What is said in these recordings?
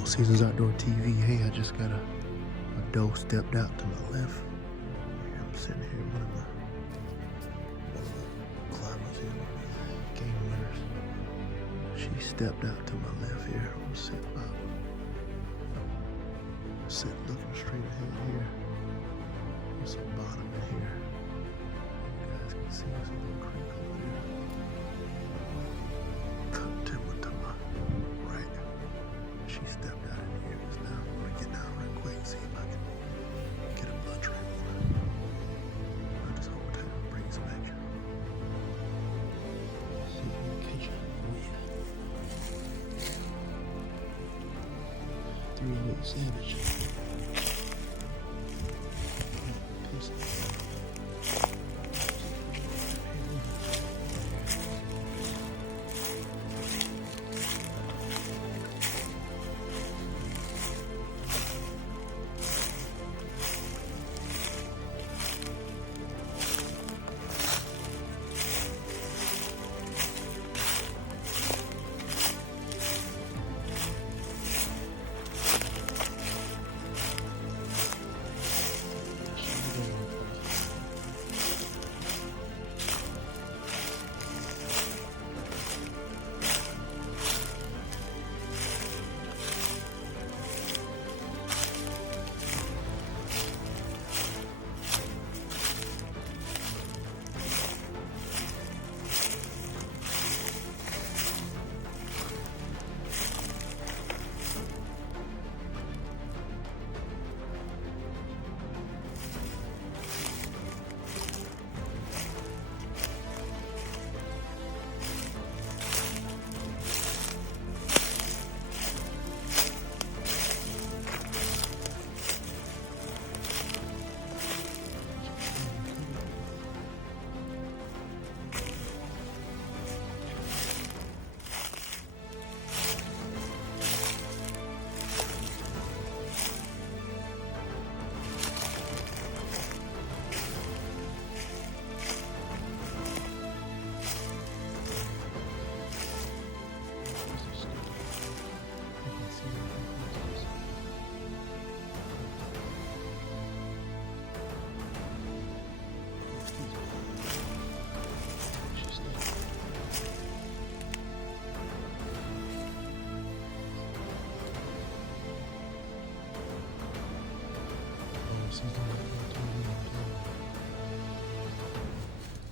All Seasons Outdoor TV. Hey, I just got a doe stepped out to my left. Here, I'm sitting here in one of the climbers here, one of the game winners. She stepped out to my left here. I'm gonna sit about, sit looking straight ahead here. There's some bottom in here. You guys can see there's a little creek over there. Cut timber to my right. She stepped out in here just now. I'm gonna get down real quick and see if I can get a blood trail on her. I just hope that brings back. See if we can catch her. Three-legged savage.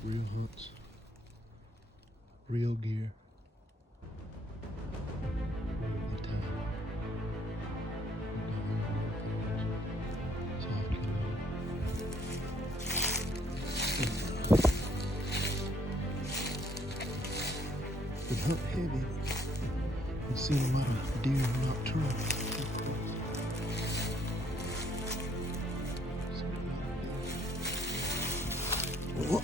Real hunts, real gear, real good time. Soft killer. Been hunt heavy. I've seen a lot of deer nocturnal. Whoa.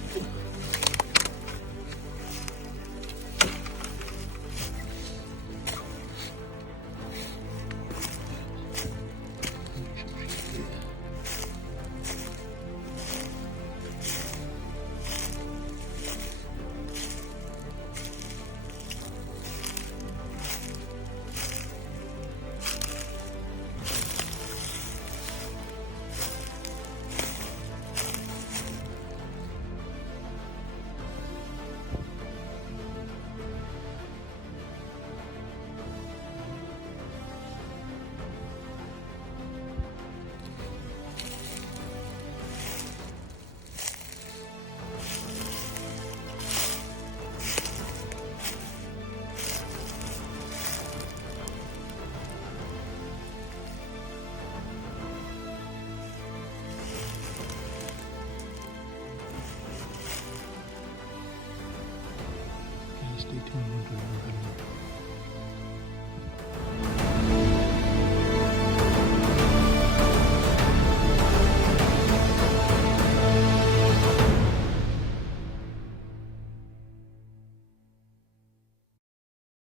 Stay tuned.